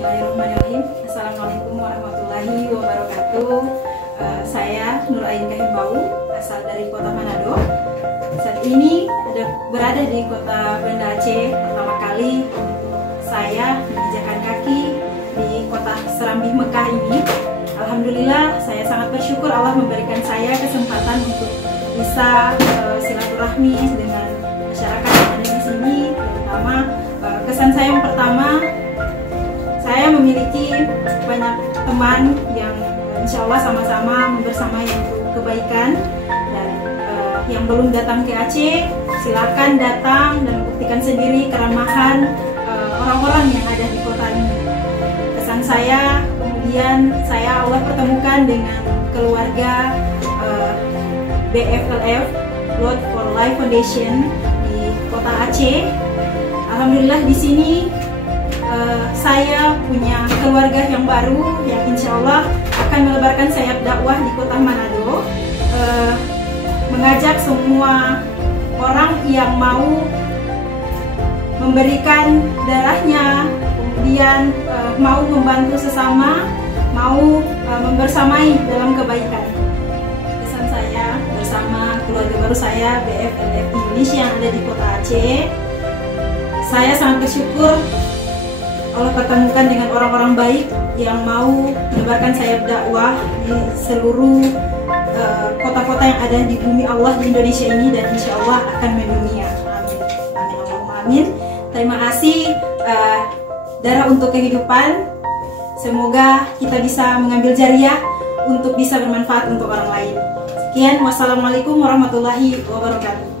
Bismillahirrahmanirrahim. Assalamualaikum warahmatullahi wabarakatuh. Saya Nur Ain Kahimbau, asal dari kota Manado. Saat ini berada di kota Banda Aceh. Pertama kali saya menginjakan kaki di kota Serambi Mekah ini. Alhamdulillah, saya sangat bersyukur Allah memberikan saya kesempatan untuk bisa silaturahmi dengan masyarakat yang ada di sini. Terutama kesan saya yang pertama, saya memiliki banyak teman yang insya Allah sama-sama membersamai untuk kebaikan. Dan yang belum datang ke Aceh, silakan datang dan buktikan sendiri keramahan orang-orang yang ada di kota ini. Kesan saya, kemudian saya Allah pertemukan dengan keluarga BFLF, Blood for Life Foundation di kota Aceh. Alhamdulillah di sini saya punya keluarga yang baru yang insya Allah akan melebarkan sayap dakwah di kota Manado, mengajak semua orang yang mau memberikan darahnya, kemudian mau membantu sesama, mau membersamai dalam kebaikan. Kesan saya bersama keluarga baru saya BFLF Indonesia yang ada di kota Aceh, saya sangat bersyukur Allah pertemukan dengan orang-orang baik yang mau menebarkan sayap dakwah di seluruh kota-kota yang ada di bumi Allah di Indonesia ini, dan insya Allah akan mendunia. Amin. Amin Allahumma amin. Terima kasih Darah untuk Kehidupan. Semoga kita bisa mengambil jariah untuk bisa bermanfaat untuk orang lain. Sekian, wassalamualaikum warahmatullahi wabarakatuh.